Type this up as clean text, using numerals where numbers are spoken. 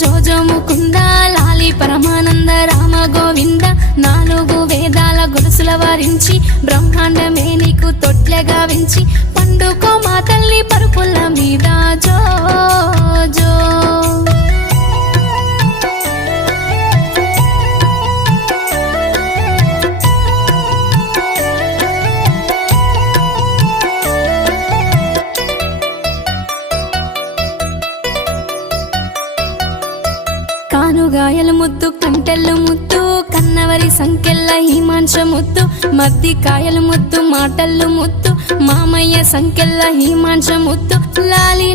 జోజో ముకుంద లాలి పరమానంద రామ గోవింద 4 వేదాల గొలుసుల వారించి బ్రహ్మాండమే నీకు తొట్లెగా వించి పండుకో మా తల్లి పరుపుల మీద జో జో కానుగాయల ముద్దు కంటెల్లు ముద్దు కన్నవరి సంకెళ్ళ హిమాంశ ముద్దు మద్ది కాయల ముద్దు మాటల్లు ముద్దు మామయ్య సంకెళ్ళ హిమాంశ ముద్దు లాలి